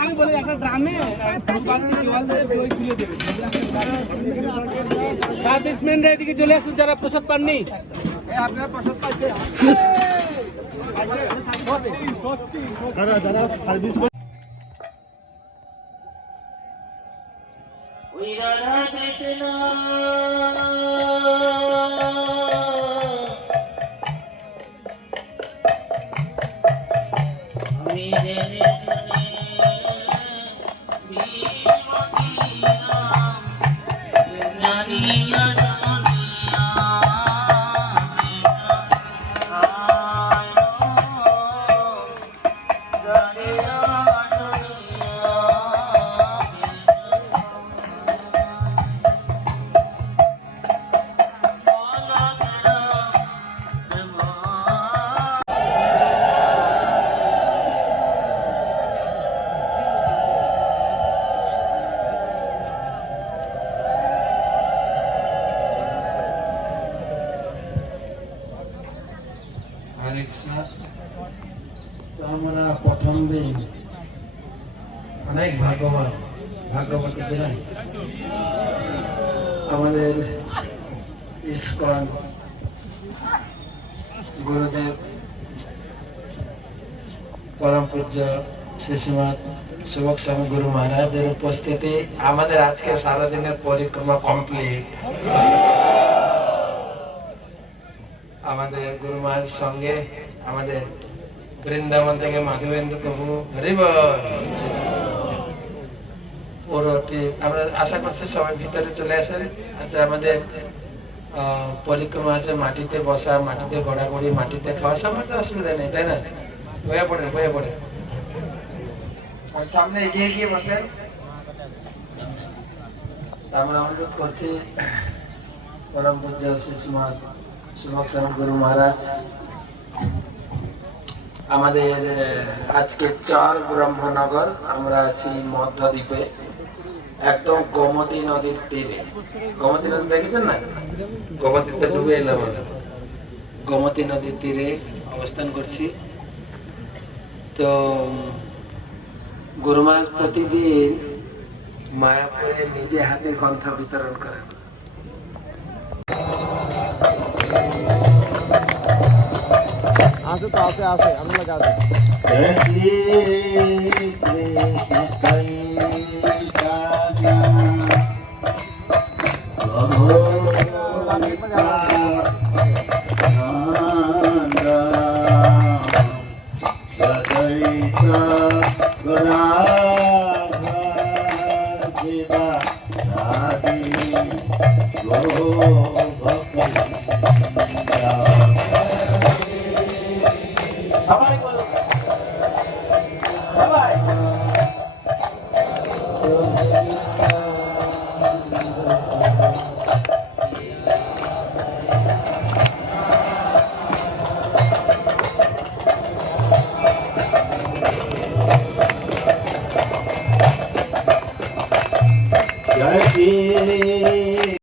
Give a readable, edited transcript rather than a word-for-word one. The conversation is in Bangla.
আমি বলি একটা ড্রামে 30 মিনিট এদিকে চলে আসুন যারা প্রসাদ পাননি। আপনারা প্রসাদ পাইছে যারা সার্ভিস तो हमारा प्रथम दिन अनेक भाग्यवान भाग्यवती दिना हमारे इस्कॉन गुरुदेव परम पूज्य शिशुनाथ सेवक स्वामी गुरु महाराज उपस्थिति हमारे आज के सारा दिन परिक्रमा कमप्लीट हमारे गुरु महाराज संगे हमारे বৃন্দাবন থেকে মাধবেন্দ্র প্রভু পুরোটি আমরা আশা করছি সবাই ভিতরে চলে আসেন। আচ্ছা আমাদের পরিক্রমা আছে মাটিতে বসা মাটিতে ঘোরাঘুরি মাটিতে খাওয়া সবার তো অসুবিধা নেই তাই না? বয়ে পড়ে আর সামনে এগিয়ে গিয়ে বসেন। আমরা অনুরোধ করছি পরম পূজ্য শ্রীমৎ সেবক স্বামী গুরু মহারাজ আমাদের আজকে চর ব্রহ্মনগর আমরা আছি মধ্যদ্বীপে একদম গোমতী নদীর তীরে। গোমতী নদী দেখেছেন না? গোমতীতে ডুবে এলাম আমরা। গোমতী নদীর তীরে অবস্থান করছি। তো গুরু মহারাজ প্রতিদিন মায়াপুরে নিজে হাতে গ্রন্থ বিতরণ করেন। আছে আমি লাগা আছে